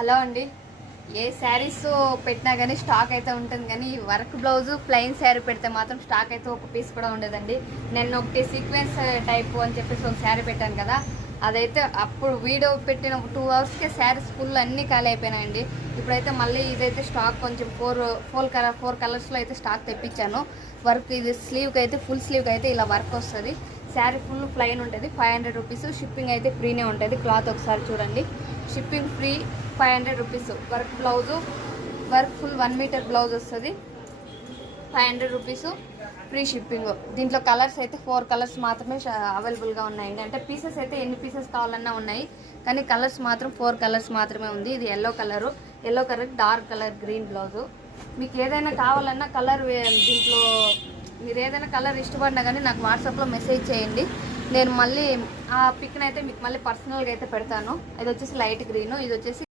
Hello అండి. ఏ శారీస్ పెట్టినా కానీ స్టాక్ అయితే ఉంటుంది, కానీ వర్క్ బ్లౌజు ప్లెయిన్ శారీ పెడితే మాత్రం స్టాక్ అయితే ఒక పీస్ కూడా ఉండదండి. నేను ఒకటి సీక్వెన్స్ టైప్ అని చెప్పేసి ఒక శారీ పెట్టాను కదా, అదైతే అప్పుడు వీడియో పెట్టిన 2 అవర్స్కే శారీస్ ఫుల్ అన్నీ ఖాళీ అయిపోయినాయండి. ఇప్పుడైతే మళ్ళీ ఇదైతే స్టాక్ కొంచెం ఫోర్ కలర్స్లో అయితే స్టాక్ తెప్పించాను. వర్క్ ఇది స్లీవ్కి అయితే ఫుల్ స్లీవ్కి అయితే ఇలా వర్క్ వస్తుంది. శారీ ఫుల్ ప్లెయిన్ ఉంటుంది. 500 రూపీస్. షిప్పింగ్ అయితే ఫ్రీనే ఉంటుంది. క్లాత్ ఒకసారి చూడండి, shipping free. 500 rupees. Work full 1 metre blouse వస్తుంది. 500 రూపీస్ ఫ్రీ షిప్పింగ్. దీంట్లో కలర్స్ అయితే 4 కలర్స్ మాత్రమే అవైలబుల్గా ఉన్నాయండి. అంటే పీసెస్ అయితే ఎన్ని పీసెస్ కావాలన్నా ఉన్నాయి, కానీ కలర్స్ మాత్రం 4 కలర్స్ మాత్రమే ఉంది. ఇది yellow colour, dark colour, green blouse. మీకు ఏదైనా కావాలన్నా కలర్, దీంట్లో మీరు ఏదైనా కలర్ ఇష్టపడినా కానీ నాకు వాట్సాప్లో మెసేజ్ చేయండి. నేను మళ్ళీ ఆ పిక్ని అయితే మీకు మళ్ళీ పర్సనల్గా అయితే పెడతాను. ఇది వచ్చేసి లైట్ గ్రీను, ఇది వచ్చేసి